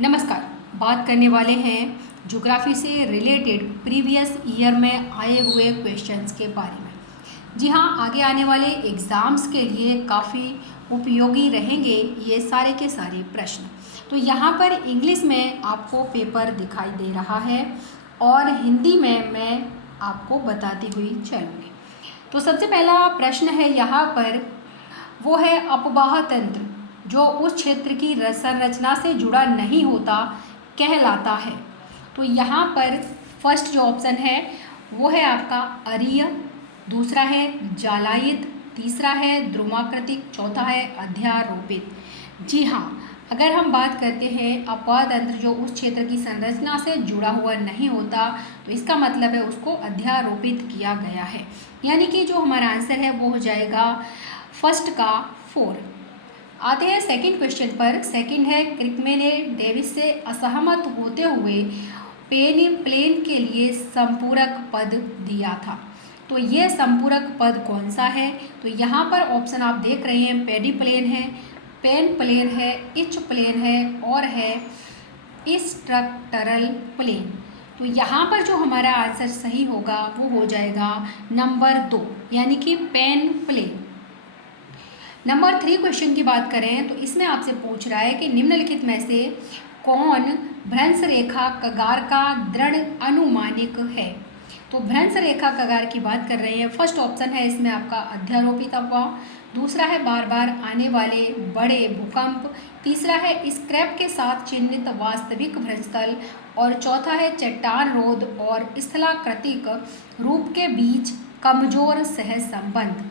नमस्कार। बात करने वाले हैं ज्योग्राफी से रिलेटेड प्रीवियस ईयर में आए हुए क्वेश्चंस के बारे में। जी हाँ, आगे आने वाले एग्ज़ाम्स के लिए काफ़ी उपयोगी रहेंगे ये सारे के सारे प्रश्न। तो यहाँ पर इंग्लिश में आपको पेपर दिखाई दे रहा है और हिंदी में मैं आपको बताती हुई चलूँगी। तो सबसे पहला प्रश्न है यहाँ पर, वो है अपवाह तंत्र जो उस क्षेत्र की संरचना से जुड़ा नहीं होता कहलाता है। तो यहाँ पर फर्स्ट जो ऑप्शन है वो है आपका अरीय, दूसरा है जालायित, तीसरा है द्रुमाकृतिक, चौथा है अध्यारोपित। जी हाँ, अगर हम बात करते हैं अपवाह तंत्र जो उस क्षेत्र की संरचना से जुड़ा हुआ नहीं होता, तो इसका मतलब है उसको अध्यारोपित किया गया है। यानी कि जो हमारा आंसर है वो हो जाएगा फर्स्ट का 4। आते हैं सेकंड क्वेश्चन पर। सेकंड है, क्रिकमे ने डेविस से असहमत होते हुए प्लेन के लिए संपूरक पद दिया था। तो ये संपूरक पद कौन सा है? तो यहाँ पर ऑप्शन आप देख रहे हैं, पेडी प्लेन है, पेन प्लेन है, इच प्लेन है और है स्ट्रक्चरल प्लेन। तो यहाँ पर जो हमारा आंसर सही होगा वो हो जाएगा नंबर 2, यानी कि पेन प्लेन। नंबर 3 क्वेश्चन की बात करें तो इसमें आपसे पूछ रहा है कि निम्नलिखित में से कौन भ्रंश रेखा कगार का दृढ़ अनुमानिक है। तो भ्रंश रेखा कगार की बात कर रहे हैं। फर्स्ट ऑप्शन है इसमें आपका अध्यारोपित अफवाह, दूसरा है बार बार आने वाले बड़े भूकंप, तीसरा है स्क्रैप के साथ चिन्हित वास्तविक भ्रंशस्थल और चौथा है चट्टान रोध और स्थलाकृतिक रूप के बीच कमजोर सह संबंध।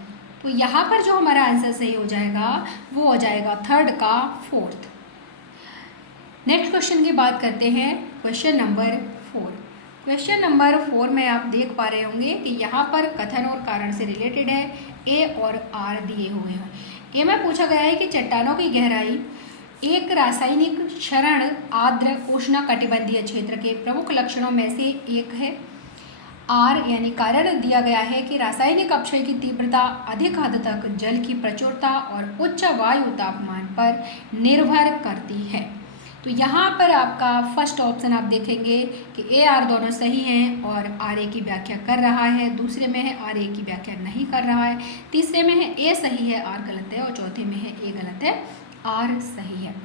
तो यहाँ पर जो हमारा आंसर सही हो जाएगा वो हो जाएगा थर्ड का 4। नेक्स्ट क्वेश्चन की बात करते हैं, क्वेश्चन नंबर 4। क्वेश्चन नंबर 4 में आप देख पा रहे होंगे कि यहाँ पर कथन और कारण से रिलेटेड है, ए और आर दिए हुए हैं। ए में पूछा गया है कि चट्टानों की गहराई एक रासायनिक क्षरण आर्द्र उष्णकटिबंधीय क्षेत्र के प्रमुख लक्षणों में से एक है। आर यानी कारण दिया गया है कि रासायनिक अपक्षय की तीव्रता अधिक हद तक जल की प्रचुरता और उच्च वायु तापमान पर निर्भर करती है। तो यहाँ पर आपका फर्स्ट ऑप्शन आप देखेंगे कि ए आर दोनों सही हैं और आर ए की व्याख्या कर रहा है, दूसरे में है आर ए की व्याख्या नहीं कर रहा है, तीसरे में है ए सही है आर गलत है और चौथे में है ए गलत है आर सही है।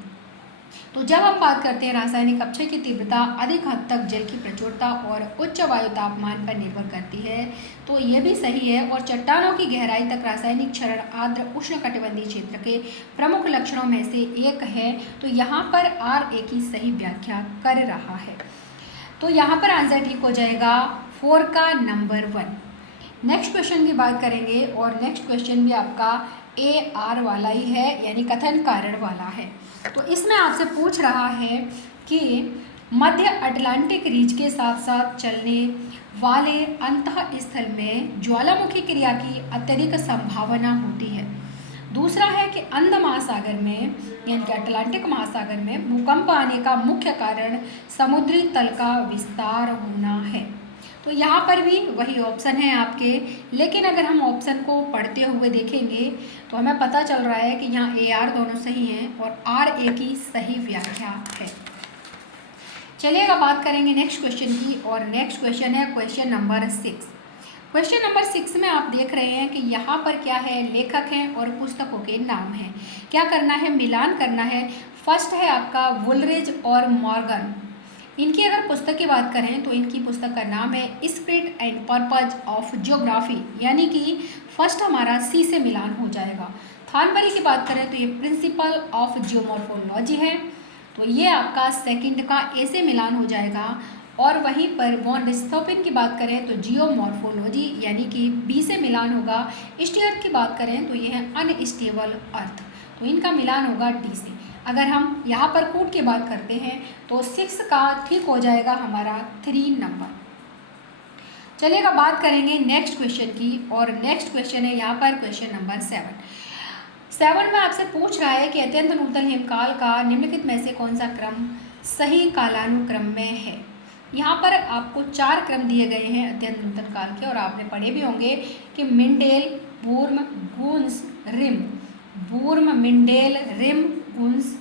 तो जब हम बात करते हैं रासायनिक अपक्षय की तीव्रता अधिक हद तक जल की प्रचुरता और उच्च वायु तापमान पर निर्भर करती है, तो ये भी सही है। और चट्टानों की गहराई तक रासायनिक क्षरण आर्द्र उष्णकटिबंधीय क्षेत्र के प्रमुख लक्षणों में से एक है। तो यहाँ पर आर ए की सही व्याख्या कर रहा है। तो यहाँ पर आंसर ठीक हो जाएगा 4 का नंबर 1। नेक्स्ट क्वेश्चन की बात करेंगे और नेक्स्ट क्वेश्चन भी आपका ए आर वाला ही है, यानी कथन कारण वाला है। तो इसमें आपसे पूछ रहा है कि मध्य अटलांटिक रीज के साथ साथ चलने वाले अंतः स्थल में ज्वालामुखी क्रिया की अत्यधिक संभावना होती है। दूसरा है कि अंध महासागर में यानी कि अटलांटिक महासागर में भूकंप आने का मुख्य कारण समुद्री तल का विस्तार होना है। तो यहाँ पर भी वही ऑप्शन है आपके, लेकिन अगर हम ऑप्शन को पढ़ते हुए देखेंगे तो हमें पता चल रहा है कि यहाँ ए आर दोनों सही हैं और आर ए की सही व्याख्या है। चलिएगा बात करेंगे नेक्स्ट क्वेश्चन की और नेक्स्ट क्वेश्चन है क्वेश्चन नंबर 6। क्वेश्चन नंबर 6 में आप देख रहे हैं कि यहाँ पर क्या है, लेखक हैं और पुस्तकों के नाम हैं। क्या करना है, मिलान करना है। फर्स्ट है आपका वुलरिज और मॉर्गन। इनकी अगर पुस्तक की बात करें तो इनकी पुस्तक का नाम है spirit and purpose of geography, यानी कि फर्स्ट हमारा सी से मिलान हो जाएगा। थानबरी की बात करें तो ये प्रिंसिपल ऑफ जियोमॉर्फोलॉजी है, तो ये आपका सेकंड का ए से मिलान हो जाएगा। और वहीं पर वॉन रिस्थोपिन की बात करें तो जियोमॉर्फोलॉजी यानी कि बी से मिलान होगा। स्टीयर की बात करें तो ये है अनस्टेबल अर्थ, तो इनका मिलान होगा डी से। अगर हम यहाँ पर कूट की बात करते हैं तो 6 का ठीक हो जाएगा हमारा 3 नंबर। चलिएगा बात करेंगे नेक्स्ट क्वेश्चन की और नेक्स्ट क्वेश्चन है यहाँ पर क्वेश्चन नंबर 7 में आपसे पूछ रहा है कि अत्यंत नूतन हिमकाल का निम्नलिखित में से कौन सा क्रम सही कालानुक्रम में है। यहाँ पर आपको 4 क्रम दिए गए हैं अत्यंत नूतन काल के और आपने पढ़े भी होंगे कि मिंडेल, बूर्म, गून्स, रिम। बूर्म, मिंडेल, रिम, गून्स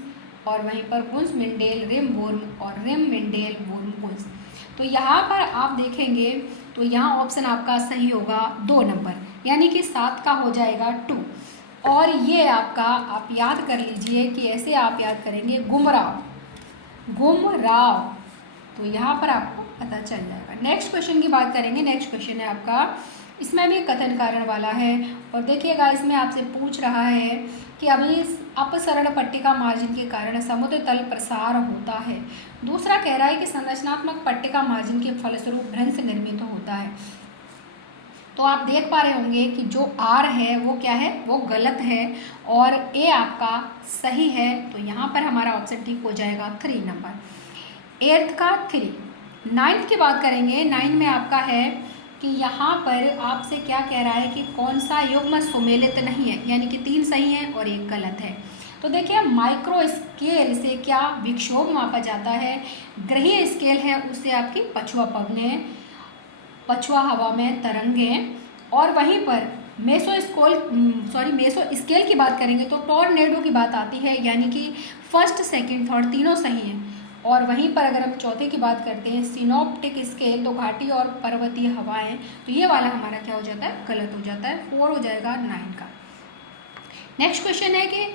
और वहीं पर गुंस मिंडेल रिम वुर्म और रिम मिंडेल वुर्म गुंस। तो यहाँ पर आप देखेंगे तो यहाँ ऑप्शन आपका सही होगा 2 नंबर, यानी कि 7 का हो जाएगा 2। और ये आपका आप याद कर लीजिए कि ऐसे आप याद करेंगे गुमराव, तो यहाँ पर आपको पता चल जाएगा। नेक्स्ट क्वेश्चन की बात करेंगे। नेक्स्ट क्वेश्चन है आपका, इसमें भी कथन कारण वाला है। और देखिएगा इसमें आपसे पूछ रहा है कि अभी अपसरण पट्टिका मार्जिन के कारण समुद्र तल प्रसार होता है। दूसरा कह रहा है कि संरचनात्मक पट्टिका मार्जिन के फलस्वरूप भ्रंश निर्मित होता है। तो आप देख पा रहे होंगे कि जो आर है वो क्या है, वो गलत है और ए आपका सही है। तो यहाँ पर हमारा ऑप्शन ठीक हो जाएगा 3 नंबर। 8th का 3। 9th की बात करेंगे। 9 में आपका है कि यहाँ पर आपसे क्या कह रहा है कि कौन सा युग्म सुमेलित नहीं है, यानी कि 3 सही है और 1 गलत है। तो देखिए माइक्रो स्केल से क्या विक्षोभ मापा जाता है, ग्रहीय स्केल है उससे आपकी पछुआ हवा में तरंगें, और वहीं पर मेसो स्केल की बात करेंगे तो टॉर्नेडो की बात आती है, यानी कि फर्स्ट सेकंड थर्ड तीनों सही हैं। और वहीं पर अगर हम चौथे की बात करते हैं सिनोप्टिक स्केल, तो घाटी और पर्वतीय हवाएं, तो ये वाला हमारा क्या हो जाता है, गलत हो जाता है। 4 हो जाएगा 9 का। नेक्स्ट क्वेश्चन है कि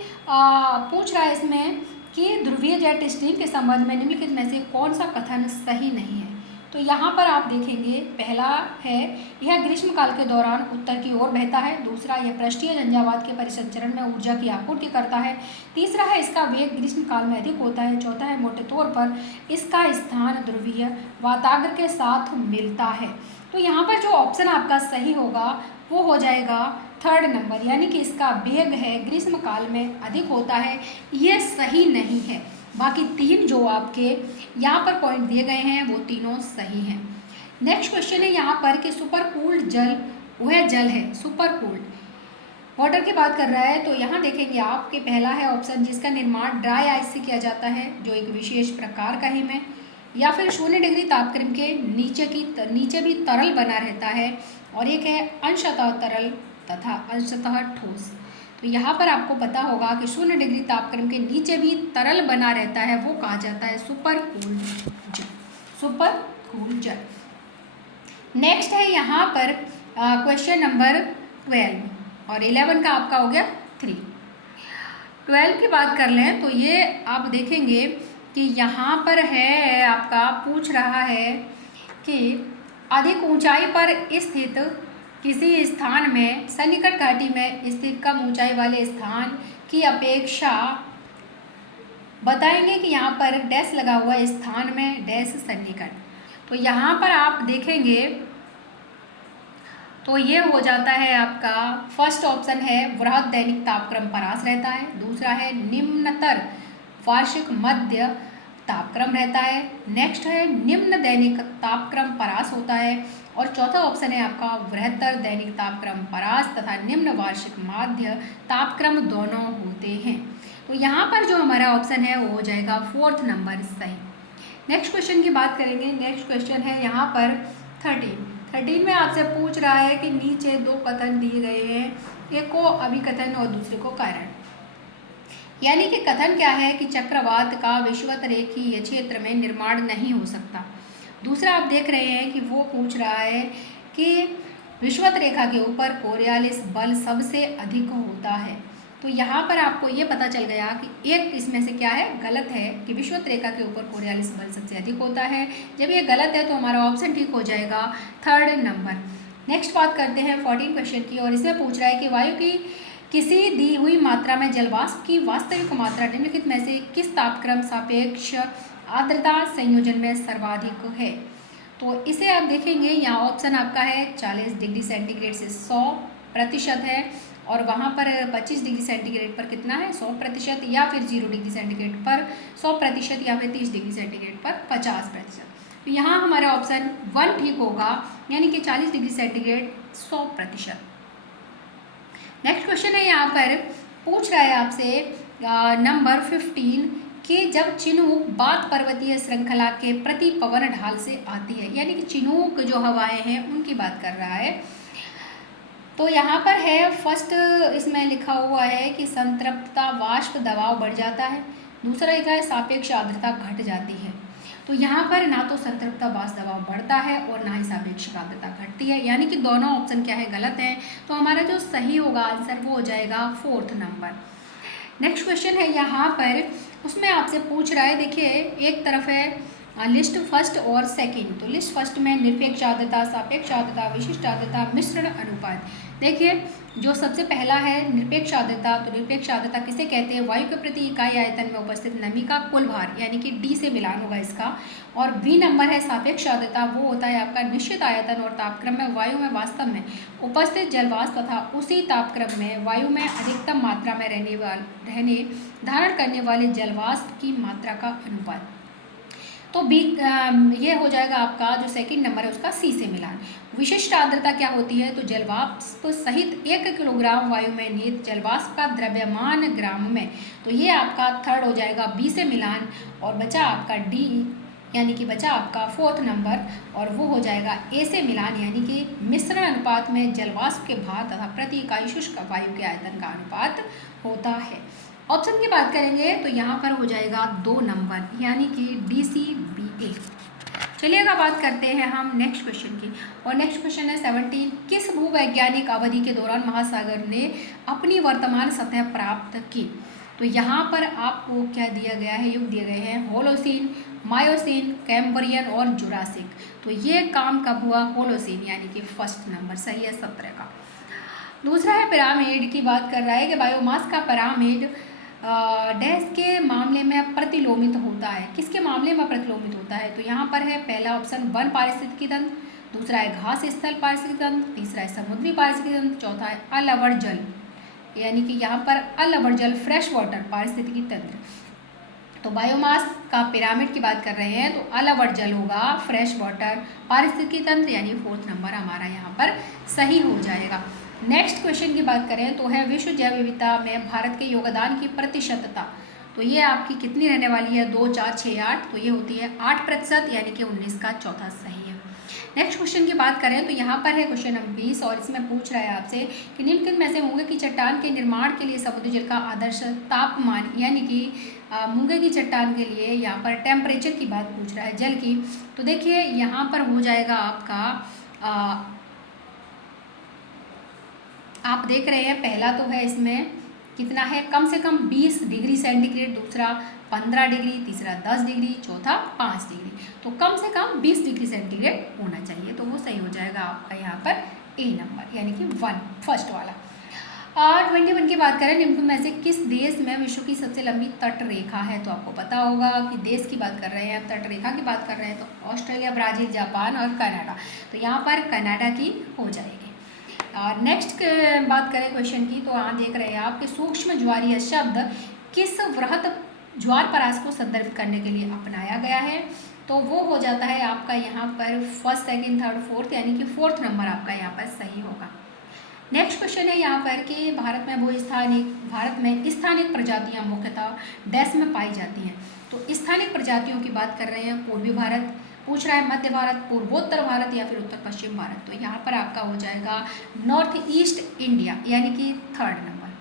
पूछ रहा है इसमें कि ध्रुवीय जेट स्ट्रीम के संबंध में निम्नलिखित में से कौन सा कथन सही नहीं है। तो यहाँ पर आप देखेंगे पहला है यह ग्रीष्मकाल के दौरान उत्तर की ओर बहता है। दूसरा, यह पृष्ठीय झंझावात के परिसंचरण में ऊर्जा की आपूर्ति करता है। तीसरा है इसका वेग ग्रीष्मकाल में अधिक होता है। चौथा है मोटे तौर पर इसका स्थान ध्रुवीय वाताग्र के साथ मिलता है। तो यहाँ पर जो ऑप्शन आपका सही होगा वो हो जाएगा 3rd नंबर, यानी कि इसका वेग है ग्रीष्मकाल में अधिक होता है, ये सही नहीं है। बाकी 3 जो आपके यहाँ पर पॉइंट दिए गए हैं वो तीनों सही हैं। नेक्स्ट क्वेश्चन है यहाँ पर कि सुपर कूल्ड जल वह जल है, सुपर कूल्ड वाटर की बात कर रहा है। तो यहाँ देखेंगे आपके पहला है ऑप्शन जिसका निर्माण ड्राई आइस से किया जाता है, जो एक विशेष प्रकार का हिम है, या फिर 0 डिग्री तापक्रम के नीचे भी तरल बना रहता है, और एक है अंशतः तरल तथा अंशतः ठोस। तो यहाँ पर आपको पता होगा कि 0 डिग्री तापक्रम के नीचे भी तरल बना रहता है, वो कहा जाता है सुपर कूल्ड जल। नेक्स्ट है यहाँ पर क्वेश्चन नंबर 12 और 11 का आपका हो गया 3। 12 की बात कर लें तो ये आप देखेंगे कि यहाँ पर है आपका पूछ रहा है कि अधिक ऊंचाई पर स्थित किसी स्थान में सन्निकट घाटी में स्थित कम ऊंचाई वाले स्थान की अपेक्षा बताएंगे कि यहाँ पर डैश लगा हुआ स्थान में डैश सन्निकट। तो यहाँ पर आप देखेंगे तो ये हो जाता है आपका फर्स्ट ऑप्शन है वृहद दैनिक तापक्रम परास रहता है। दूसरा है निम्नतर वार्षिक मध्य तापक्रम रहता है। नेक्स्ट है निम्न दैनिक तापक्रम परास होता है। और चौथा ऑप्शन है आपका बृहत्तर दैनिक तापक्रम परास तथा निम्न वार्षिक माध्य तापक्रम दोनों होते हैं। तो यहाँ पर जो हमारा ऑप्शन है वो हो जाएगा 4th नंबर सही। नेक्स्ट क्वेश्चन की बात करेंगे। नेक्स्ट क्वेश्चन है यहाँ पर 13 में आपसे पूछ रहा है कि नीचे 2 कथन दिए गए हैं, एक को अभिकथन और दूसरे को कारण। यानी कि कथन क्या है कि चक्रवात का विषुवत रेखीय क्षेत्र में निर्माण नहीं हो सकता। दूसरा आप देख रहे हैं कि वो पूछ रहा है कि विषुवत रेखा के ऊपर कोरियालिस बल सबसे अधिक होता है। तो यहाँ पर आपको ये पता चल गया कि एक इसमें से क्या है, गलत है कि विषुवत रेखा के ऊपर कोरियालिस बल सबसे अधिक होता है। जब ये गलत है तो हमारा ऑप्शन ठीक हो जाएगा 3rd नंबर। नेक्स्ट बात करते हैं 14 क्वेश्चन की, और इसमें पूछ रहा है कि वायु की किसी दी हुई मात्रा में जलवाष्प की वास्तविक मात्रा निम्नलिखित में से किस तापक्रम सापेक्ष आर्द्रता संयोजन में सर्वाधिक है। तो इसे आप देखेंगे यहाँ ऑप्शन आपका है 40 डिग्री सेंटीग्रेड से 100% है, और वहाँ पर 25 डिग्री सेंटीग्रेड पर कितना है 100%, या फिर 0 डिग्री सेंटीग्रेड पर 100%, या फिर 30 डिग्री सेंटीग्रेड पर 50%। तो यहाँ हमारा ऑप्शन 1 ठीक होगा, यानी कि 40 डिग्री सेंटीग्रेड 100%। नेक्स्ट क्वेश्चन है यहाँ पर पूछ रहा है आपसे नंबर 15 कि जब चिनूक बात पर्वतीय श्रृंखला के प्रति पवन ढाल से आती है, यानी कि चिनूक जो हवाएं हैं उनकी बात कर रहा है। तो यहाँ पर है फर्स्ट इसमें लिखा हुआ है कि संतृप्तता वाष्प दबाव बढ़ जाता है। दूसरा लिखा है सापेक्ष आर्द्रता घट जाती है। तो यहाँ पर ना तो संतृप्ता वाष्प दबाव बढ़ता है और ना ही सापेक्षिक आर्द्रता घटती है, यानी कि दोनों ऑप्शन क्या है, गलत है। तो हमारा जो सही होगा आंसर वो हो जाएगा 4th नंबर। नेक्स्ट क्वेश्चन है यहाँ पर, उसमें आपसे पूछ रहा है, देखिए एक तरफ है लिस्ट फर्स्ट और सेकंड। तो लिस्ट फर्स्ट में निरपेक्ष आर्द्रता, सापेक्ष आर्द्रता, विशिष्ट आर्द्रता, मिश्रण अनुपात। देखिए जो सबसे पहला है निरपेक्ष आर्द्रता, तो निरपेक्ष आर्द्रता किसे कहते हैं, वायु के प्रति इकाई आयतन में उपस्थित नमी का कुल भार, यानी कि डी से मिलान होगा इसका। और बी नंबर है सापेक्ष आर्द्रता, वो होता है आपका निश्चित आयतन और तापक्रम में वायु में वास्तव में उपस्थित जलवाष्प तथा उसी तापक्रम में वायु में अधिकतम मात्रा में रहने धारण करने वाले जलवाष्प की मात्रा का अनुपात। तो बी ये हो जाएगा आपका जो सेकंड नंबर है उसका सी से मिलान। विशिष्ट आर्द्रता क्या होती है, तो जलवाष्प सहित 1 किलोग्राम वायु में निहित जलवाष्प का द्रव्यमान ग्राम में। तो ये आपका थर्ड हो जाएगा बी से मिलान। और बचा आपका डी, यानी कि बचा आपका 4th नंबर, और वो हो जाएगा ए से मिलान, यानी कि मिश्रण अनुपात में जलवाष्प के भार तथा प्रति इकाई शुष्क वायु के आयतन का अनुपात होता है। ऑप्शन की बात करेंगे तो यहाँ पर हो जाएगा 2 नंबर, यानी कि DCBA। चलिए अगर बात करते हैं हम नेक्स्ट क्वेश्चन की, और नेक्स्ट क्वेश्चन है 17। किस भूवैज्ञानिक अवधि के दौरान महासागर ने अपनी वर्तमान सतह प्राप्त की। तो यहाँ पर आपको क्या दिया गया है, युग दिए गए हैं होलोसीन, मायोसीन, कैम्ब्रियन और जुरासिक। तो ये काम कब हुआ, होलोसीन, यानी कि फर्स्ट नंबर सही है 17 का। दूसरा है पिरामिड की बात कर रहा है कि बायोमास का पिरामिड डैश के मामले में प्रतिलोमित होता है, किसके मामले में प्रतिलोमित होता है। तो यहाँ पर है पहला ऑप्शन वन पारिस्थितिकी तंत्र, दूसरा है घास स्थल पारिस्थितिकी तंत्र, तीसरा है समुद्री पारिस्थितिकी तंत्र, चौथा है अलवण जल, यानी कि यहाँ पर अलवण जल फ्रेश वाटर पारिस्थितिकी तंत्र। तो बायोमास का पिरामिड की बात कर रहे हैं तो अलवण जल होगा, फ्रेश वाटर पारिस्थितिकी तंत्र, यानी 4th नंबर हमारा यहाँ पर सही हो जाएगा। नेक्स्ट क्वेश्चन की बात करें तो है विश्व जैव विविधता में भारत के योगदान की प्रतिशतता। तो ये आपकी कितनी रहने वाली है, 2, 4, 6, 8। तो ये होती है 8%, यानी कि 19 का चौथा सही है। नेक्स्ट क्वेश्चन की बात करें तो यहाँ पर है क्वेश्चन नंबर 20, और इसमें पूछ रहा है आपसे कि निम्नलिखित में से मूंगे की चट्टान के निर्माण के लिए समुद्री जल का आदर्श तापमान, यानी कि मूंगे की चट्टान के लिए यहाँ पर टेम्परेचर की बात पूछ रहा है जल की। तो देखिए यहाँ पर हो जाएगा आपका आप देख रहे हैं पहला तो है इसमें कितना है, कम से कम 20 डिग्री सेंटीग्रेड, दूसरा 15 डिग्री, तीसरा 10 डिग्री, चौथा 5 डिग्री। तो कम से कम 20 डिग्री सेंटीग्रेड होना चाहिए, तो वो सही हो जाएगा आपका यहाँ पर ए नंबर, यानी कि 1 फर्स्ट वाला। और 21 की बात करें निम्न में से किस देश में विश्व की सबसे लंबी तट रेखा है। तो आपको पता होगा कि देश की बात कर रहे हैं, तट रेखा की बात कर रहे हैं तो ऑस्ट्रेलिया, ब्राज़ील, जापान और कनाडा। तो यहाँ पर कनाडा की हो जाएगी। और नेक्स्ट बात करें क्वेश्चन की, तो यहाँ देख रहे हैं आपके सूक्ष्म ज्वारीय शब्द किस वृहत ज्वार परास को संदर्भित करने के लिए अपनाया गया है। तो वो हो जाता है आपका यहाँ पर फर्स्ट, सेकंड, थर्ड, फोर्थ, यानी कि 4th नंबर आपका यहाँ पर सही होगा। नेक्स्ट क्वेश्चन है यहाँ पर कि भारत में स्थानिक प्रजातियाँ मुख्यतः डैश में पाई जाती हैं। तो स्थानिक प्रजातियों की बात कर रहे हैं, पूर्वी भारत पूछ रहा है, मध्य भारत, पूर्वोत्तर भारत या फिर उत्तर पश्चिम भारत। तो यहाँ पर आपका हो जाएगा नॉर्थ ईस्ट इंडिया, यानी कि 3rd नंबर।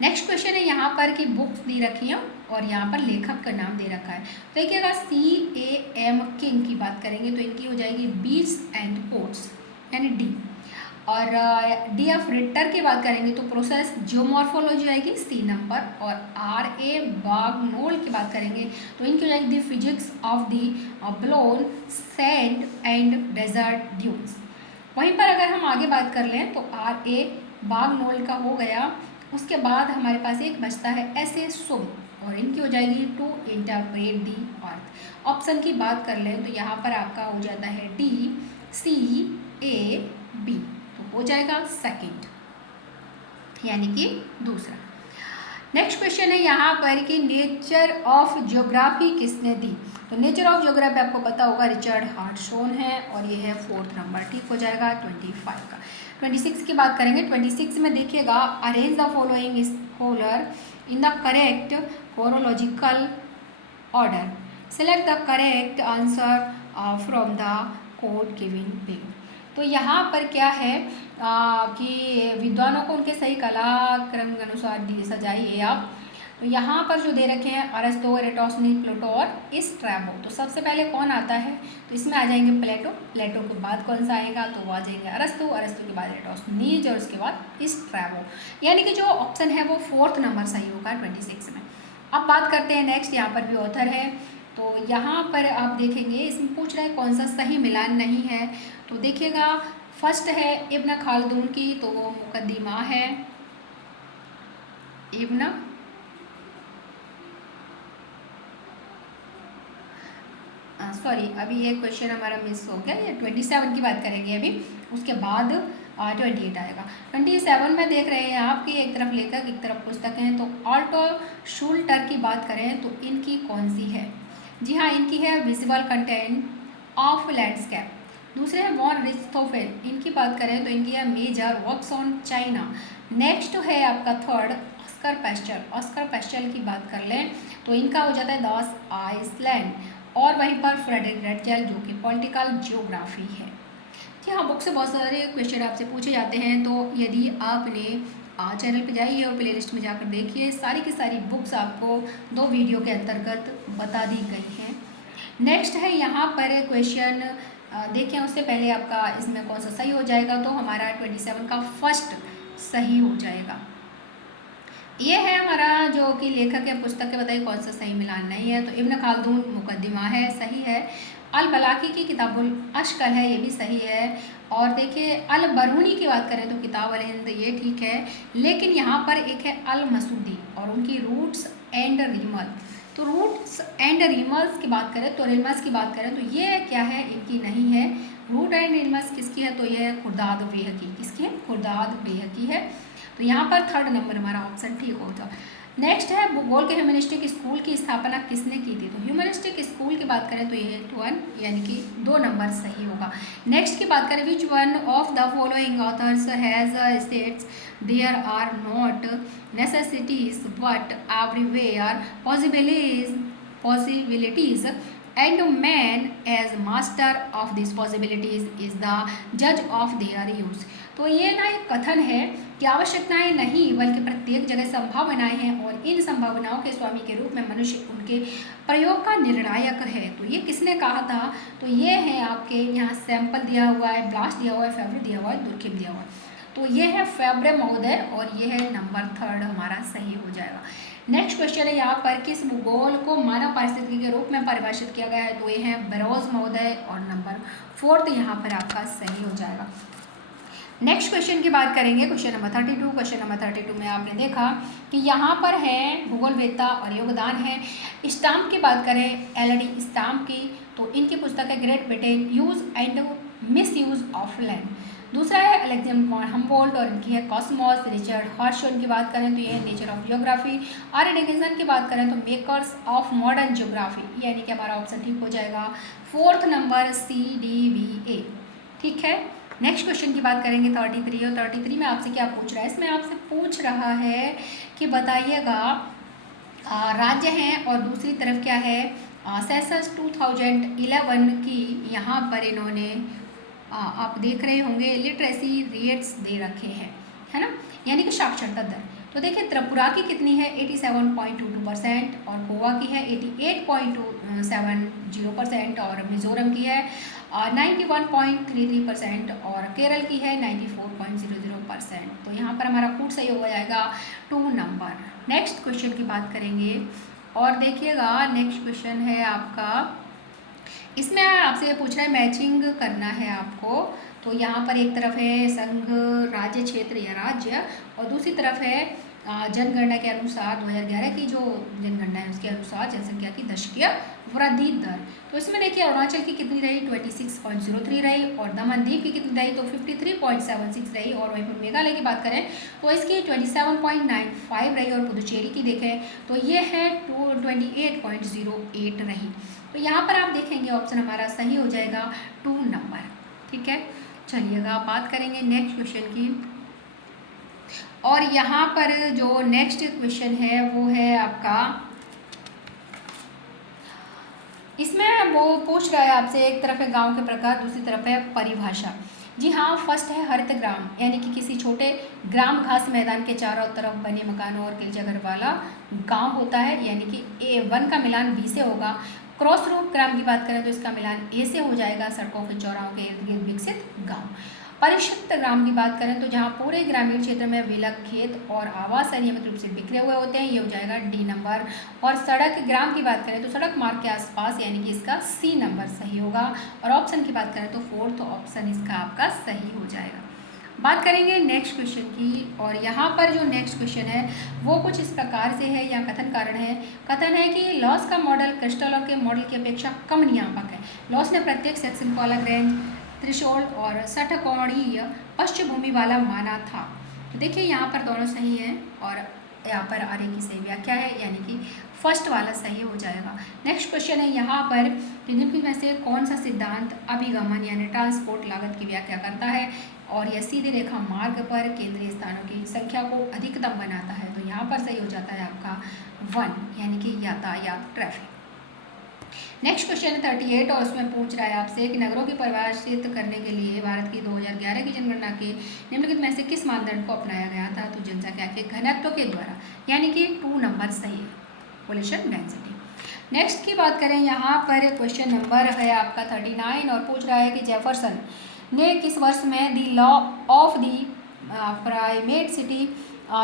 नेक्स्ट क्वेश्चन है यहाँ पर कि बुक्स दी रखी है और यहाँ पर लेखक का नाम दे रखा है। तो देखिएगा C.A.M. किंग की बात करेंगे तो इनकी हो जाएगी बीट्स एंड पोट्स, यानी डी। और D.F. रिटर की बात करेंगे तो प्रोसेस जियोमॉर्फोलॉजी आएगी C नंबर। और R.A. बागनोल की बात करेंगे तो इनकी हो जाएगी the physics of the blown sand and desert dunes. वहीं पर अगर हम आगे बात कर लें तो R.A. बागनोल का हो गया। उसके बाद हमारे पास एक बचता है S.A. सुम, और इनकी हो जाएगी to interpret the earth. Option की बात कर लें तो यहाँ पर आपका हो जाता है D, C, A, B। हो जाएगा सेकंड, यानी कि दूसरा। नेक्स्ट क्वेश्चन है यहाँ पर कि नेचर ऑफ ज्योग्राफी किसने दी। तो नेचर ऑफ ज्योग्राफी आपको पता होगा रिचर्ड हार्टशॉन है, और ये है 4th नंबर, ठीक हो जाएगा 25 का। 26 की बात करेंगे। 26 में देखिएगा arrange the following scholar in the correct chronological order, select the correct answer from the code given below. तो यहाँ पर क्या है कि विद्वानों को उनके सही कला क्रम के अनुसार सजाइए आप। तो यहाँ पर जो दे रखे हैं अरस्तु, एरिस्टोथेनिस, प्लेटो और स्ट्रैबो। तो सबसे पहले कौन आता है, तो इसमें आ जाएंगे प्लेटो, प्लेटो के बाद कौन सा आएगा, तो वो आ जाएंगे अरस्तु, अरस्तु के बाद एरिस्टोथेनिस और उसके बाद स्ट्रैबो। यानी कि जो ऑप्शन है वो 4th नंबर सही होगा 26 में। अब बात करते हैं नेक्स्ट, यहाँ पर भी ऑथर है। तो यहाँ पर आप देखेंगे इसमें पूछ रहा है कौन सा सही मिलान नहीं है। तो देखिएगा फर्स्ट है इब्न खालदून की, तो वो मुकद्दिमा है, इब्न सॉरी अभी ये क्वेश्चन हमारा मिस हो गया, ये 27 की बात करेंगे अभी, उसके बाद 28 आएगा। 27 में देख रहे हैं आपकी एक तरफ लेखक एक तरफ पुस्तक हैं। तो ऑल्टो शूल्टर की बात करें तो इनकी कौन सी है, जी हाँ इनकी है विजुअल कंटेंट ऑफ लैंडस्केप। दूसरे हैं वॉन रिच्टहोफेन, इनकी बात करें तो इनकी है major works on China. Next है आपका third Oscar Peschel, Oscar Peschel की बात कर लें तो इनका हो जाता है दास आइसलैंड। और वहीं पर फ्रेडरिक रेटजेल जो कि पॉलिटिकल जियोग्राफी है। जी हाँ, बुक से बहुत सारे क्वेश्चन आपसे पूछे जाते हैं, तो यदि आपने चैनल पे जाइए और प्ले लिस्ट में जाकर देखिए, सारी की सारी बुक्स आपको 2 वीडियो के अंतर्गत बता दी गई हैं। नेक्स्ट है यहाँ पर क्वेश्चन देखें, उससे पहले आपका इसमें कौन सा सही हो जाएगा, तो हमारा 27 का फर्स्ट सही हो जाएगा। ये है हमारा जो कि लेखक है पुस्तक के, बताइए कौन सा सही मिलान नहीं है। तो इब्न खालदून मुकद्दिमा है, सही है। अल बलाकी की किताबुल अश्कल है, ये भी सही है। और देखिए अल बरूनी की बात करें तो किताब अल हिंद, ये ठीक है। लेकिन यहाँ पर एक है अल मसूदी और उनकी रूट्स एंड रीमल। तो रूट्स एंड रीमल्स की बात करें तो रिमल्स की बात करें तो ये क्या है, इनकी नहीं है। रूट एंड रिमल्स किसकी है, तो ये है खुर्दाद बेहकी, किसकी है, खुर्दाद बेहकी है। तो यहाँ पर 3rd नंबर हमारा ऑप्शन ठीक होगा। नेक्स्ट है भूगोल के ह्यूमनिस्टिक स्कूल की स्थापना किसने की थी। तो ह्यूमनिस्टिक स्कूल की बात करें तो ये 1 यानी कि 2 नंबर सही होगा। नेक्स्ट की बात करें which one of the following authors has states there are not necessities but everywhere possibilities and man as master of these possibilities is the judge of their use। तो ये ना एक कथन है कि आवश्यकताएं नहीं बल्कि प्रत्येक जगह संभावनाएं हैं और इन संभावनाओं के स्वामी के रूप में मनुष्य उनके प्रयोग का निर्णायक है। तो ये किसने कहा था, तो ये है आपके यहाँ सैंपल दिया हुआ है, ब्लास्ट दिया हुआ है, फेब्रे दिया हुआ है, दुर्खिम दिया हुआ है। तो ये है फेब्रे महोदय और ये है नंबर 3rd हमारा सही हो जाएगा। नेक्स्ट क्वेश्चन है यहाँ पर किस भूगोल को मानव पारिस्थितिकी के रूप में परिभाषित किया गया है, तो ये है बेरोज महोदय और नंबर 4th यहाँ पर आपका सही हो जाएगा। नेक्स्ट क्वेश्चन की बात करेंगे, क्वेश्चन नंबर 32। क्वेश्चन नंबर 32 में आपने देखा कि यहाँ पर है भूगोलवेत्ता और योगदान है। स्टाम्प की बात करें एलडी स्टाम्प की, तो इनकी पुस्तक है great Britain use and miss use of land. दूसरा है अलेक्जेंडर हम्बोल्ट और इनकी है कॉस्मोस। रिचर्ड हर्शल की बात करें तो ये है nature of geography. R Dickinson की बात करें तो मेकर्स ऑफ मॉडर्न ज्योग्राफी, यानी कि हमारा ऑप्शन ठीक हो जाएगा 4th नंबर CDBA, ठीक है। नेक्स्ट क्वेश्चन की बात करेंगे 33 और 33 में आपसे क्या पूछ रहा है, इसमें आपसे पूछ रहा है कि बताइएगा राज्य हैं और दूसरी तरफ क्या है सेंसस 2011 की यहाँ पर इन्होंने आप देख रहे होंगे लिटरेसी रेट्स दे रखे हैं, है ना, यानी कि साक्षरता दर। तो देखिए त्रिपुरा की कितनी है 87.22% और गोवा की है 88.70% और मिजोरम की है 91.33% और केरल की है 94.00%। तो यहाँ पर हमारा फूड सही हो जाएगा 2 नंबर। नेक्स्ट क्वेश्चन की बात करेंगे और देखिएगा नेक्स्ट क्वेश्चन है आपका, इसमें आपसे पूछ रहा है मैचिंग करना है आपको। तो यहाँ पर एक तरफ है संघ राज्य क्षेत्र या राज्य और दूसरी तरफ है जनगणना के अनुसार 2011 की जो जनगणना है उसके अनुसार जनसंख्या की दशकीय वृद्धि दर। तो इसमें देखिए अरुणाचल की कितनी रही 26.03 रही और दमनदीप की कितनी रही तो 53.76 रही और वहीं पर मेघालय की बात करें तो इसकी 27.95 रही और पुदुचेरी की देखें तो ये है 28.08 रही। तो यहाँ पर आप देखेंगे ऑप्शन हमारा सही हो जाएगा 2 नंबर, ठीक है। चलिएगा बात करेंगे नेक्स्ट क्वेश्चन की और यहाँ पर जो नेक्स्ट क्वेश्चन है वो है आपका, इसमें वो पूछ रहा है आपसे एक तरफ है गांव के प्रकार दूसरी तरफ है परिभाषा। जी हाँ, फर्स्ट है हरित ग्राम, यानी कि किसी छोटे ग्राम घास मैदान के चारों तरफ बने मकानों और गिरजाघर वाला गांव होता है, यानी कि A1 का मिलान B से होगा। क्रॉस रोड ग्राम की बात करें तो इसका मिलान A से हो जाएगा, सड़कों के चौराहों के इर्द गिर्द विकसित गाँव। परिषद ग्राम की बात करें तो जहाँ पूरे ग्रामीण क्षेत्र में विला, खेत और आवास अनियमित रूप से बिखरे हुए होते हैं, ये हो जाएगा D नंबर। और सड़क ग्राम की बात करें तो सड़क मार्ग के आसपास, यानी कि इसका C नंबर सही होगा। और ऑप्शन की बात करें तो फोर्थ ऑप्शन इसका आपका सही हो जाएगा। बात करेंगे नेक्स्ट क्वेश्चन की, और यहाँ पर जो नेक्स्ट क्वेश्चन है वो कुछ इस प्रकार से है, या कथन कारण है। कथन है कि लॉस का मॉडल क्रिस्टल के मॉडल की अपेक्षा कम नियामक है। लॉस ने प्रत्येक सेक्शन को अलग रेंज, त्रिशूल और षटकोणीय पृष्ठभूमि वाला माना था। तो देखिए यहाँ पर दोनों सही है, और यहाँ पर आरे की सही व्याख्या है, यानी कि फर्स्ट वाला सही हो जाएगा। नेक्स्ट क्वेश्चन है यहाँ पर निम्नलिखित में से कौन सा सिद्धांत अभिगमन यानी ट्रांसपोर्ट लागत की व्याख्या करता है, और यह सीधी रेखा मार्ग पर केंद्रीय स्थानों की संख्या को अधिकतम बनाता है। तो यहाँ पर सही हो जाता है आपका 1, यानी कि यातायात, ट्रैफिक। नेक्स्ट क्वेश्चन है 38, और उसमें पूछ रहा है आपसे कि नगरों की परिभाषित करने के लिए भारत की 2011 की जनगणना के निम्नलिखित में से किस मानदंड को अपनाया गया था। तो जनसंख्या के घनत्व के द्वारा, यानी कि 2 नंबर सही है, पॉपुलेशन डेंसिटी। नेक्स्ट की बात करें, यहाँ पर क्वेश्चन नंबर है आपका 39, और पूछ रहा है कि जेफरसन ने किस वर्ष में the law of the primate city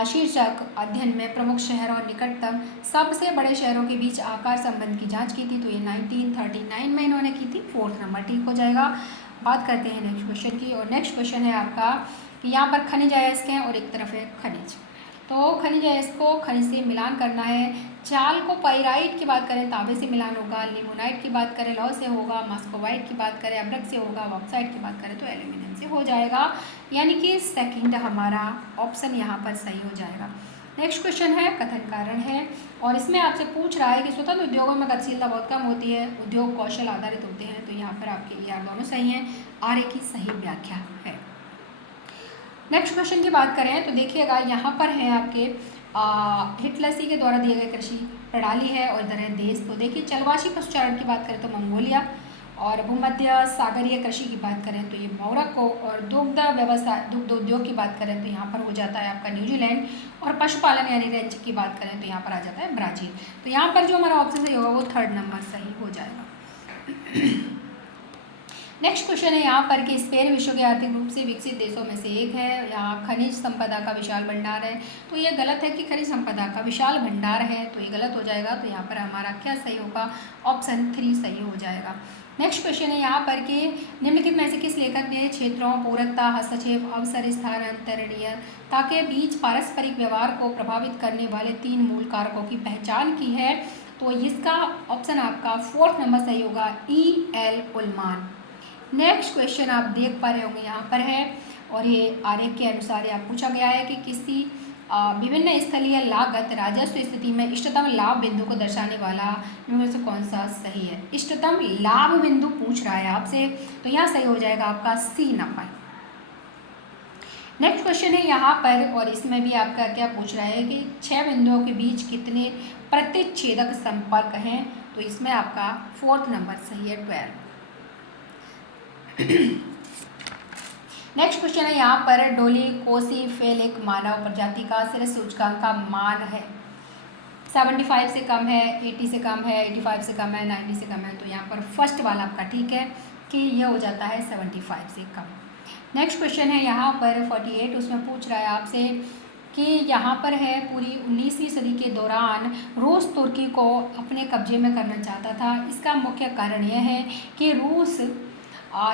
शीर्षक अध्ययन में प्रमुख शहर और निकटतम सबसे बड़े शहरों के बीच आकार संबंध की जांच की थी। तो ये 1939 में इन्होंने की थी, फोर्थ नंबर ठीक हो जाएगा। बात करते हैं नेक्स्ट क्वेश्चन की, और नेक्स्ट क्वेश्चन है आपका कि यहाँ पर खनिज अयस्क हैं और एक तरफ है खनिज। तो खनिज अयस्क को खनिज से मिलान करना है। चाल को पाइराइट की बात करें तांबे से मिलान होगा, लिमोनाइट की बात करें लौह से होगा, मस्कोवाइट की बात करें अब्रक से होगा, बॉक्साइट की बात करें तो एल्यूमिनियम से हो जाएगा, यानी कि सेकंड हमारा ऑप्शन यहाँ पर सही हो जाएगा। नेक्स्ट क्वेश्चन है कथन कारण है, और इसमें आपसे पूछ रहा है कि स्वतंत्र उद्योगों में गतिशीलता बहुत कम होती है, उद्योग कौशल आधारित होते हैं। तो यहाँ पर आपके यार दोनों सही हैं, आर्य की सही व्याख्या है। नेक्स्ट क्वेश्चन की बात करें तो देखिएगा यहाँ पर है आपके हिटलसी के द्वारा दिए गए कृषि प्रणाली है, और इधर है देश। तो देखिए चलवासी पशुचारण की बात करें तो मंगोलिया, और भूमध्य सागरीय कृषि की बात करें तो ये मोरक्को, और दुग्ध व्यवसाय दुग्ध उद्योग की बात करें तो यहाँ पर हो जाता है आपका न्यूजीलैंड, और पशुपालन यानी रेंच की बात करें तो यहाँ पर आ जाता है ब्राज़ील। तो यहाँ पर जो हमारा ऑप्शन सही होगा वो थर्ड नंबर सही हो जाएगा। नेक्स्ट क्वेश्चन है यहाँ पर कि स्पेन विश्व के आर्थिक रूप से विकसित देशों में से एक है। यहाँ खनिज संपदा का विशाल भंडार है। तो ये गलत है कि खनिज संपदा का विशाल भंडार है, तो ये गलत हो जाएगा। तो यहाँ पर हमारा क्या सही होगा, ऑप्शन 3 सही हो जाएगा। नेक्स्ट क्वेश्चन है यहाँ पर कि निम्नलिखित में से किस लेखक ने क्षेत्रों, पूरकता, हस्तक्षेप, अवसर, स्थानांतरणीयता के बीच पारस्परिक व्यवहार को प्रभावित करने वाले 3 मूल कारकों की पहचान की है। तो इसका ऑप्शन आपका फोर्थ नंबर सही होगा, E.L. उलमान। नेक्स्ट क्वेश्चन आप देख पा रहे होंगे यहाँ पर है, और ये आरेख के अनुसार यहाँ पूछा गया है कि किसी विभिन्न स्थलीय लागत राजस्व स्थिति में इष्टतम लाभ बिंदु को दर्शाने वाला इनमें से कौन सा सही है। इष्टतम लाभ बिंदु पूछ रहा है आपसे, तो यहाँ सही हो जाएगा आपका C नंबर। नेक्स्ट क्वेश्चन है यहाँ पर, और इसमें भी आपका क्या पूछ रहा है कि 6 बिंदुओं के बीच कितने प्रतिच्छेदक संपर्क हैं। तो इसमें आपका फोर्थ नंबर सही है, 12। नेक्स्ट क्वेश्चन है यहाँ पर डोलिकोसीफेलिक मानव प्रजाति का सिर सूचकांक का मान है। 75 से कम है, 80 से कम है, 85 से कम है, 90 से कम है। तो यहाँ पर फर्स्ट वाला आपका ठीक है कि यह हो जाता है 75 से कम। नेक्स्ट क्वेश्चन है यहाँ पर 48, उसमें पूछ रहा है आपसे कि यहाँ पर है पूरी 19वीं सदी के दौरान रूस तुर्की को अपने कब्जे में करना चाहता था। इसका मुख्य कारण यह है कि रूस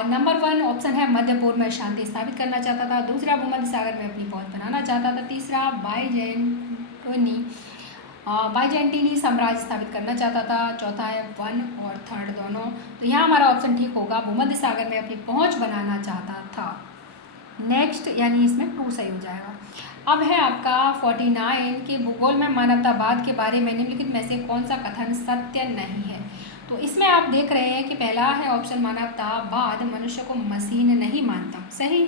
नंबर 1 ऑप्शन है मध्य पूर्व में शांति स्थापित करना चाहता था, दूसरा भूमध्य सागर में अपनी पहुंच बनाना चाहता था, तीसरा बाइजेंटीनी साम्राज्य स्थापित करना चाहता था, चौथा है 1 और 3 दोनों। तो यहाँ हमारा ऑप्शन ठीक होगा, भूमध्य सागर में अपनी पहुंच बनाना चाहता था। नेक्स्ट यानी इसमें 2 सही हो जाएगा। अब है आपका 49 के भूगोल में मानवतावाद के बारे में निम्नलिखित में से कौन सा कथन सत्य नहीं है। तो इसमें आप देख रहे हैं कि पहला है ऑप्शन मानवतावाद मनुष्य को मशीन नहीं मानता, सही।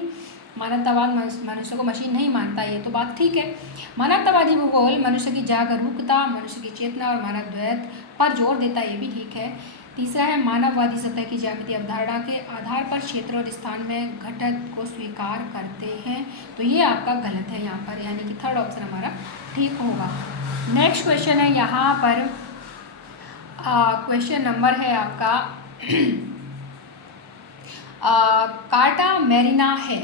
मानवतावाद मनुष्य को मशीन नहीं मानता, ये तो बात ठीक है। मानवतावादी भूगोल मनुष्य की जागरूकता, मनुष्य की चेतना और मानव द्वैत पर जोर देता, ये भी ठीक है। तीसरा है मानववादी सतह की ज्यामितीय अवधारणा के आधार पर क्षेत्र और स्थान में घटक को स्वीकार करते हैं। तो ये आपका गलत है यहाँ पर, यानी कि थर्ड ऑप्शन हमारा ठीक होगा। नेक्स्ट क्वेश्चन है यहाँ पर क्वेश्चन नंबर है आपका कार्टा मैरिना है।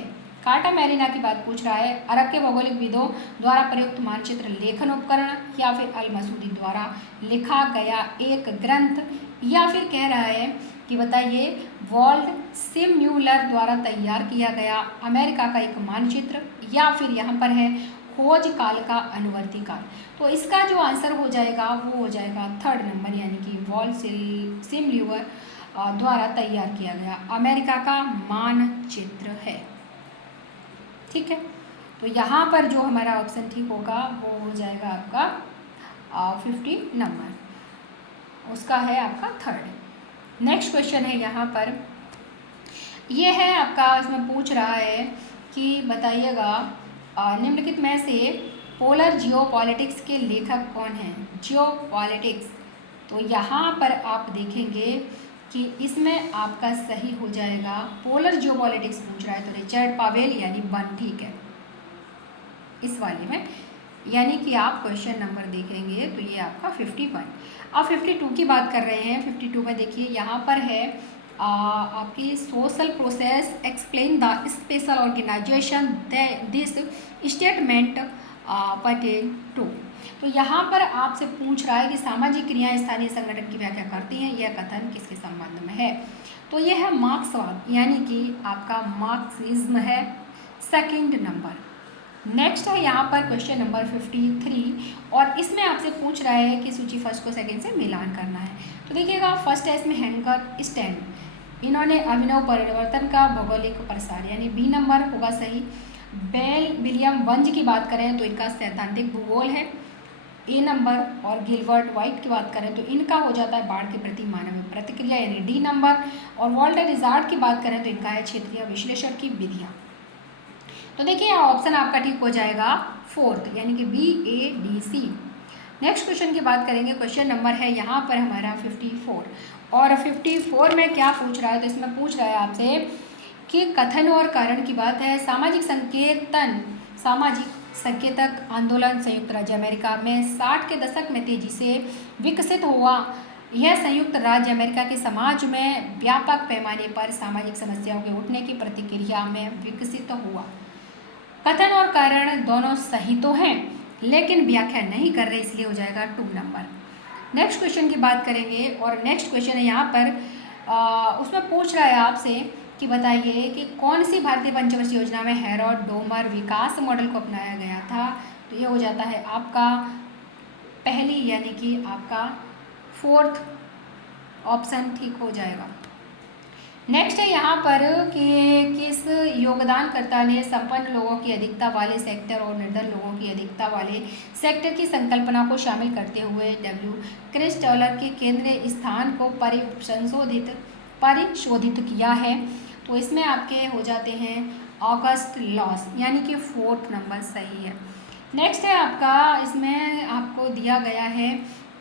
कार्टा मैरिना की बात पूछ रहा है। अरब के भौगोलिकविदों द्वारा प्रयुक्त मानचित्र लेखन उपकरण, या फिर अल मसूदी द्वारा लिखा गया एक ग्रंथ, या फिर कह रहा है कि बताइए वॉल्ट सिम्यूलर द्वारा तैयार किया गया अमेरिका का एक मानचित्र, या फिर यहाँ पर है खोज काल का अनुवर्ती काल। तो इसका जो आंसर हो जाएगा वो हो जाएगा थर्ड नंबर, यानी कि वॉल्ट सिम्यूलर द्वारा तैयार किया गया अमेरिका का मानचित्र है। ठीक है, तो यहाँ पर जो हमारा ऑप्शन ठीक होगा वो हो जाएगा आपका 50 नंबर, उसका है आपका थर्ड। नेक्स्ट क्वेश्चन है यहाँ पर, ये है आपका, इसमें पूछ रहा है कि बताइएगा निम्नलिखित में से पोलर जियोपॉलिटिक्स के लेखक कौन हैं। जियोपॉलिटिक्स, तो यहाँ पर आप देखेंगे कि इसमें आपका सही हो जाएगा पोलर जियोपॉलिटिक्स पूछ रहा है तो रिचर्ड पावेल, यानी 1 ठीक है इस वाले में। यानी कि आप क्वेश्चन नंबर देखेंगे तो ये आपका 51। अब 52 की बात कर रहे हैं। 52 में देखिए यहाँ पर है आपकी social process explain the spatial organisation this statement pertain to. तो यहाँ पर आपसे पूछ रहा है कि सामाजिक क्रियाएं स्थानीय संगठन की व्याख्या करती हैं, यह कथन किसके संबंध में है। तो यह है मार्क्सवाद, यानी कि आपका मार्क्सिज्म है, सेकंड नंबर। नेक्स्ट है यहाँ पर क्वेश्चन नंबर 53, और इसमें आपसे पूछ रहा है कि सूची फर्स्ट को सेकंड से मिलान करना है। तो देखिएगा फर्स्ट है इसमें हैंकर स्टैंड, इन्होंने अभिनव परिवर्तन का भौगोलिक प्रसार, यानी बी नंबर होगा सही। बेल विलियम वंज की बात करें तो इनका सैद्धांतिक भूगोल है, ए नंबर। और गिलबर्ट वाइट की बात करें तो इनका हो जाता है बाढ़ के प्रति मानवीय प्रतिक्रिया, यानी डी नंबर। और वॉल्टर इजार्ड की बात करें तो इनका है क्षेत्रीय विश्लेषण की विधियाँ। तो देखिए ऑप्शन आपका ठीक हो जाएगा फोर्थ, यानी कि BADC। नेक्स्ट क्वेश्चन की बात करेंगे। क्वेश्चन नंबर है यहाँ पर हमारा 54, और 54 में क्या पूछ रहा है, तो इसमें पूछ रहा है आपसे कि कथन और कारण की बात है। सामाजिक संकेतक आंदोलन संयुक्त राज्य अमेरिका में 60 के दशक में तेजी से विकसित हुआ। यह संयुक्त राज्य अमेरिका के समाज में व्यापक पैमाने पर सामाजिक समस्याओं के उठने की प्रतिक्रिया में विकसित हुआ। कथन और कारण दोनों सही तो हैं, लेकिन व्याख्या नहीं कर रहे, इसलिए हो जाएगा 2 नंबर। नेक्स्ट क्वेश्चन की बात करेंगे, और नेक्स्ट क्वेश्चन है यहाँ पर उसमें पूछ रहा है आपसे कि बताइए कि कौन सी भारतीय पंचवर्षीय योजना में हैरोल्ड डोमर विकास मॉडल को अपनाया गया था। तो ये हो जाता है आपका पहली, यानी कि आपका फोर्थ ऑप्शन ठीक हो जाएगा। नेक्स्ट है यहाँ पर कि किस योगदानकर्ता ने संपन्न लोगों की अधिकता वाले सेक्टर और निर्धन लोगों की अधिकता वाले सेक्टर की संकल्पना को शामिल करते हुए डब्ल्यू क्रिस्टॉलर के केंद्रीय स्थान को परिशोधित किया है। तो इसमें आपके हो जाते हैं ऑगस्ट लॉस, यानी कि फोर्थ नंबर सही है। नेक्स्ट है आपका, इसमें आपको दिया गया है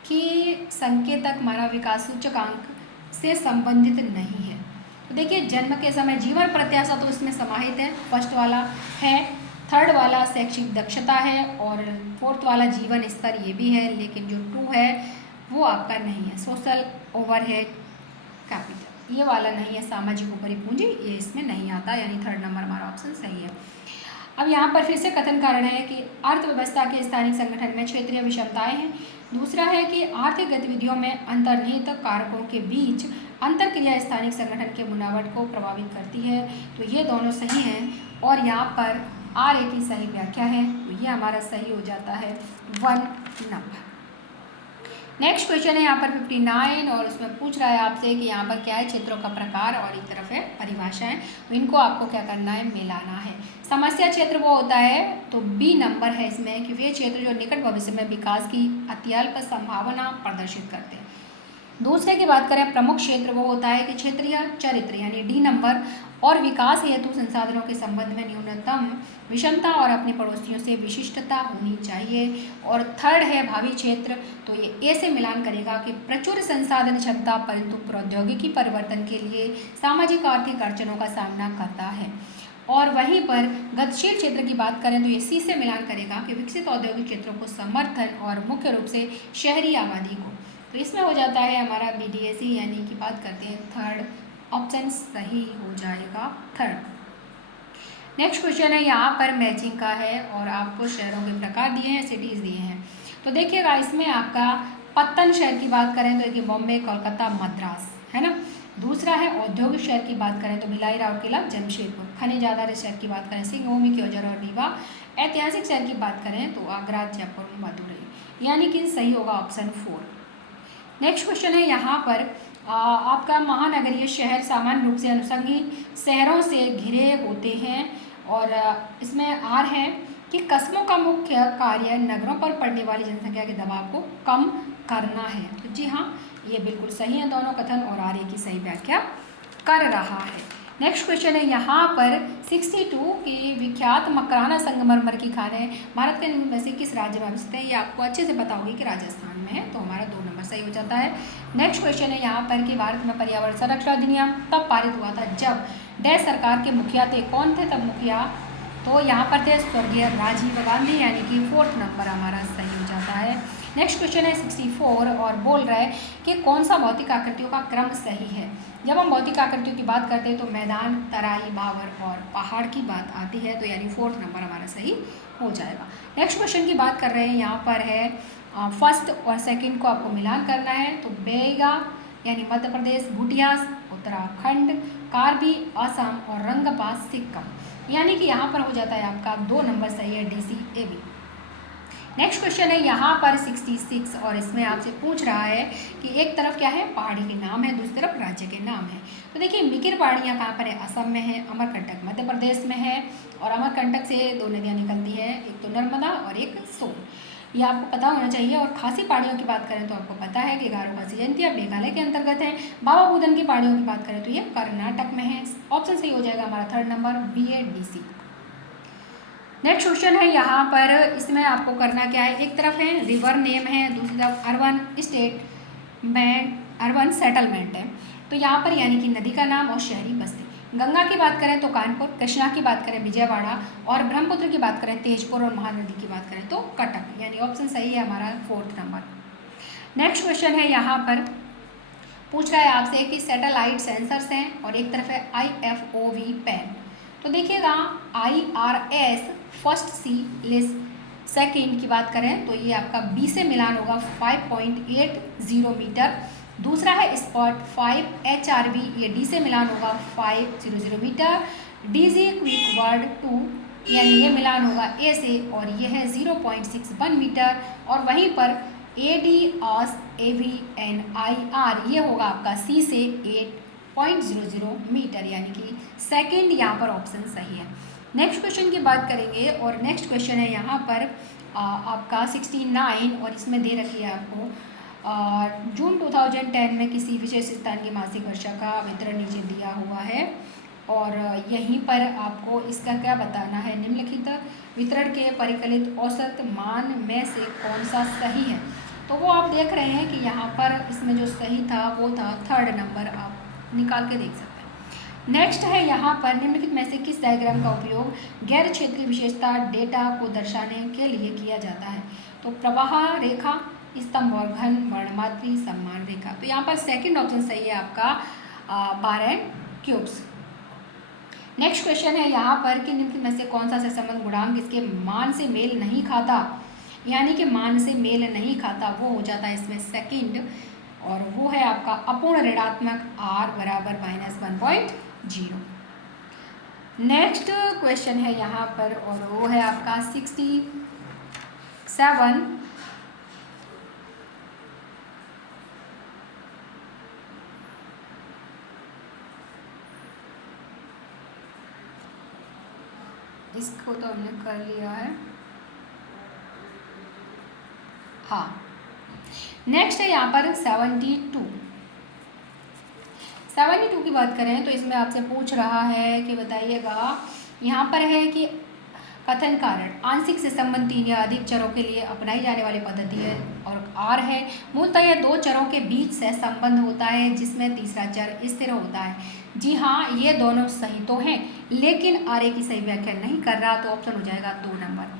कि संकेतक मानव विकास सूचकांक से संबंधित नहीं है। तो देखिए जन्म के समय जीवन प्रत्याशा तो इसमें समाहित है, फर्स्ट वाला है, थर्ड वाला शैक्षिक दक्षता है, और फोर्थ वाला जीवन स्तर ये भी है, लेकिन जो 2 है वो आपका नहीं है। सोशल ओवरहेड कैपिटल ये वाला नहीं है, सामाजिक ऊपरी पूंजी ये इसमें नहीं आता, यानी थर्ड नंबर हमारा ऑप्शन सही है। अब यहाँ पर फिर से कथन कारण है कि अर्थव्यवस्था के स्थानिक संगठन में क्षेत्रीय विषमताएं हैं। दूसरा है कि आर्थिक गतिविधियों में अंतर्निहित कारकों के बीच अंतरक्रिया स्थानिक संगठन के मुनावट को प्रभावित करती है। तो ये दोनों सही हैं, और यहाँ पर RA की सही व्याख्या है, तो ये हमारा सही हो जाता है 1 नंबर। नेक्स्ट क्वेश्चन है यहाँ पर 59, और उसमें पूछ रहा है आपसे कि यहाँ पर क्या है क्षेत्रों का प्रकार, और एक तरफ है परिभाषाएं, तो इनको आपको क्या करना है, मिलाना है। समस्या क्षेत्र वो होता है, तो B नंबर है इसमें, कि वे क्षेत्र जो निकट भविष्य में विकास की अत्यल्प संभावना प्रदर्शित करते हैं। दूसरे की बात करें प्रमुख क्षेत्र, वो होता है कि क्षेत्रीय चरित्र यानी डी नंबर, और विकास हेतु संसाधनों के संबंध में न्यूनतम विषमता और अपने पड़ोसियों से विशिष्टता होनी चाहिए। और थर्ड है भावी क्षेत्र, तो ये ए से मिलान करेगा कि प्रचुर संसाधन क्षमता परंतु प्रौद्योगिकी परिवर्तन के लिए सामाजिक आर्थिक अड़चनों का सामना करता है। और वहीं पर गतिशील क्षेत्र की बात करें तो ये सी से मिलान करेगा कि विकसित औद्योगिक क्षेत्रों को समर्थन और मुख्य रूप से शहरी आबादी को। तो इसमें हो जाता है हमारा BDAC यानी कि बात करते हैं थर्ड ऑप्शन सही हो जाएगा थर्ड। नेक्स्ट क्वेश्चन है यहाँ पर मैचिंग का है और आपको शहरों के प्रकार दिए हैं, सिटीज़ दिए हैं। तो देखिएगा इसमें आपका पत्तन शहर की बात करें तो एक बॉम्बे, कोलकाता, मद्रास है ना। दूसरा है औद्योगिक शहर की बात करें तो भिलाई, राउरकेला, जमशेदपुर। खनिज आधारित शहर की बात करें सिंहभूमि, क्योंझार और रीवा। ऐतिहासिक शहर की बात करें तो आगरा, जयपुर, मदुरई, यानी कि सही होगा ऑप्शन 4। नेक्स्ट क्वेश्चन है यहाँ पर आपका महानगरीय शहर सामान्य रूप से अनुषंगी शहरों से घिरे होते हैं। और इसमें आर है कि कस्बों का मुख्य कार्य नगरों पर पड़ने वाली जनसंख्या के दबाव को कम करना है। तो जी हाँ, ये बिल्कुल सही है दोनों कथन, और आर की सही व्याख्या कर रहा है। नेक्स्ट क्वेश्चन है यहाँ पर 62 की विख्यात मकराना संगमरमर की खानें भारत के निम्न में से किस राज्य में स्थित है। ये आपको अच्छे से पता होगी कि राजस्थान में है, तो हमारा 2 नंबर सही हो जाता है। नेक्स्ट क्वेश्चन है यहाँ पर कि भारत में पर्यावरण संरक्षण अधिनियम तब पारित हुआ था जब डैश सरकार के मुखिया थे, कौन थे तब मुखिया, तो यहाँ पर थे स्वर्गीय राजीव गांधी, यानी कि 4th नंबर हमारा सही हो जाता है। नेक्स्ट क्वेश्चन है 64 और बोल रहा है कि कौन सा भौतिक आकृतियों का क्रम सही है। जब हम भौतिक आकृतियों की बात करते हैं तो मैदान, तराई, भावर और पहाड़ की बात आती है, तो यानी 4th नंबर हमारा सही हो जाएगा। नेक्स्ट क्वेश्चन की बात कर रहे हैं, यहाँ पर है फर्स्ट और सेकंड को आपको मिलान करना है। तो बेगा यानी मध्य प्रदेश, भूटिया उत्तराखंड, कार्बी असम और रंगपा सिक्किम, यानी कि यहाँ पर हो जाता है आपका 2 नंबर सही है DCAB। नेक्स्ट क्वेश्चन है यहाँ पर 66 और इसमें आपसे पूछ रहा है कि एक तरफ क्या है पहाड़ी के नाम है, दूसरी तरफ राज्य के नाम है। तो देखिए मिकिर पहाड़ियाँ कहाँ पर है, असम में है, अमरकंटक मध्य प्रदेश में है, और अमरकंटक से 2 नदियाँ निकलती है, एक तो नर्मदा और एक सोन, ये आपको पता होना चाहिए। और खासी पहाड़ियों की बात करें तो आपको पता है कि गारो खासी जयंतिया मेघालय के अंतर्गत है। बाबा बुदन की पहाड़ियों की बात करें तो ये कर्नाटक में है। ऑप्शन सही हो जाएगा हमारा 3rd number BADC। Next question है यहाँ पर, इसमें आपको करना क्या है, एक तरफ है रिवर नेम है, दूसरी तरफ अर्बन स्टेटमेंट, अर्बन सेटलमेंट है। तो यहाँ पर यानी कि नदी का नाम और शहरी बस्ती। गंगा की बात करें तो कानपुर, कृष्णा की बात करें विजयवाड़ा, और ब्रह्मपुत्र की बात करें तेजपुर, और महानदी की बात करें तो कटक, यानी ऑप्शन सही है हमारा 4th नंबर। नेक्स्ट क्वेश्चन है यहाँ पर पूछ रहा है आपसे कि सैटेलाइट सेंसर्स हैं और एक तरफ है IFOV पैन। तो देखिएगा IRS first C list second की बात करें तो ये आपका B से मिलान होगा 5.80 मीटर। दूसरा है स्पॉट 5 HRB, ये D से मिलान होगा 500 मीटर। DG क्विक वर्ड 2 यानी ये मिलान होगा A से, और ये है 0.61 मीटर। और वहीं पर ADAVNIR ये होगा आपका C से 8.00 मीटर, यानी कि सेकेंड यहाँ पर ऑप्शन सही है। नेक्स्ट क्वेश्चन की बात करेंगे और नेक्स्ट क्वेश्चन है यहाँ पर आपका 69 और इसमें दे रखी है आपको जून 2010 में किसी विशेष स्थान की मासिक वर्षा का वितरण नीचे दिया हुआ है, और यहीं पर आपको इसका क्या बताना है, निम्नलिखित वितरण के परिकलित औसत मान में से कौन सा सही है। तो वो आप देख रहे हैं कि यहाँ पर इसमें जो सही था वो था 3rd नंबर, आप निकाल के देख सकते हैं। नेक्स्ट है यहाँ पर निम्नलिखित में से किस डायग्राम का उपयोग गैर क्षेत्रीय विशेषता डेटा को दर्शाने के लिए किया जाता है। तो प्रवाह रेखा, स्तंभ और घन, वर्णमात्री, सम्मान रेखा। तो यहाँ पर सेकंड ऑप्शन सही है आपका बार एंड क्यूब्स। नेक्स्ट क्वेश्चन है यहाँ पर कि निम्नलिखित में से कौन सा सहसंबंध गुणांक इसके मान से मेल नहीं खाता, यानी कि मान से मेल नहीं खाता, वो हो जाता है इसमें सेकंड, और वो है आपका अपूर्ण ऋणात्मक R बराबर -1.0। नेक्स्ट क्वेश्चन है यहाँ पर और वो है आपका 67। इसको तो हमने कर लिया है, हाँ। नेक्स्ट है यहाँ पर 72 72 की बात करें तो इसमें आपसे पूछ रहा है कि बताइएगा, यहाँ पर है कि कथन कारण आंशिक से संबंध 3 या अधिक चरों के लिए अपनाई जाने वाली पद्धति है। और आर है मूलतः यह 2 चरों के बीच से संबंध होता है जिसमें तीसरा चर स्थिर होता है। जी हाँ, ये दोनों सही तो हैं, लेकिन आर ए की सही व्याख्या नहीं कर रहा, तो ऑप्शन हो जाएगा 2 नंबर।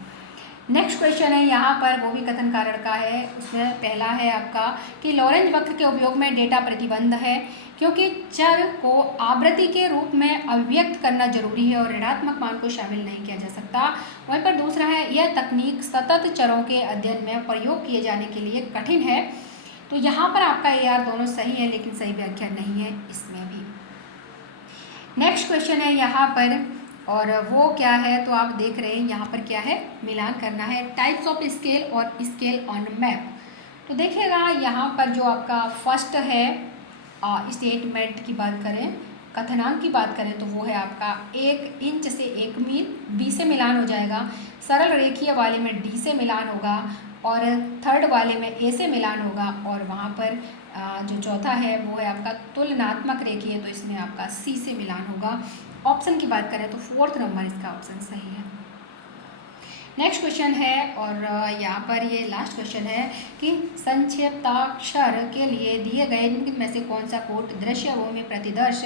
नेक्स्ट क्वेश्चन है यहाँ पर, वो भी कथन कारण का है। उसमें पहला है आपका कि लॉरेंज वक्र के उपयोग में डेटा प्रतिबंध है क्योंकि चर को आवृत्ति के रूप में अभिव्यक्त करना जरूरी है और ऋणात्मक मान को शामिल नहीं किया जा सकता। वहीं पर दूसरा है यह तकनीक सतत चरों के अध्ययन में प्रयोग किए जाने के लिए कठिन है। तो यहाँ पर आपका ए आर दोनों सही है, लेकिन सही व्याख्या नहीं है इसमें भी। नेक्स्ट क्वेश्चन है यहाँ पर, और वो क्या है तो आप देख रहे हैं यहाँ पर क्या है, मिलान करना है टाइप्स ऑफ स्केल और स्केल ऑन मैप। तो देखिएगा यहाँ पर जो आपका फर्स्ट है स्टेटमेंट की बात करें, कथनांक की बात करें तो वो है आपका 1 इंच से 1 मील, बी से मिलान हो जाएगा। सरल रेखीय वाले में डी से मिलान होगा और थर्ड वाले में ए से मिलान होगा। और वहाँ पर जो चौथा है वो है आपका तुलनात्मक रेखीय, तो इसमें आपका सी से मिलान होगा। ऑप्शन की बात करें तो 4th नंबर इसका ऑप्शन सही है। नेक्स्ट क्वेश्चन है, और यहाँ पर ये लास्ट क्वेश्चन है कि संक्षिप्ताक्षर के लिए दिए गए निम्नलिखित में से कौन सा कोड दृश्य भूमि प्रतिदर्श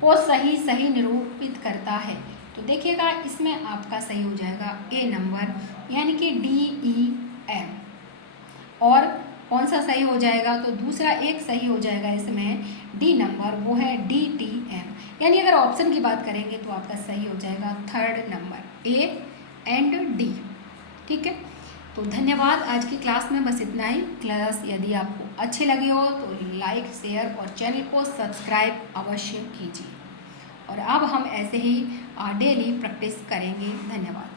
को सही निरूपित करता है। तो देखिएगा इसमें आपका सही हो जाएगा ए नंबर, यानी कि DEM। और कौन सा सही हो जाएगा, तो दूसरा एक सही हो जाएगा इसमें डी नंबर, वो है DTM। यानी अगर ऑप्शन की बात करेंगे तो आपका सही हो जाएगा 3rd number A and D. ठीक है, तो धन्यवाद। आज की क्लास में बस इतना ही। क्लास यदि आपको अच्छी लगी हो तो लाइक, शेयर और चैनल को सब्सक्राइब अवश्य कीजिए। और अब हम ऐसे ही डेली प्रैक्टिस करेंगे। धन्यवाद।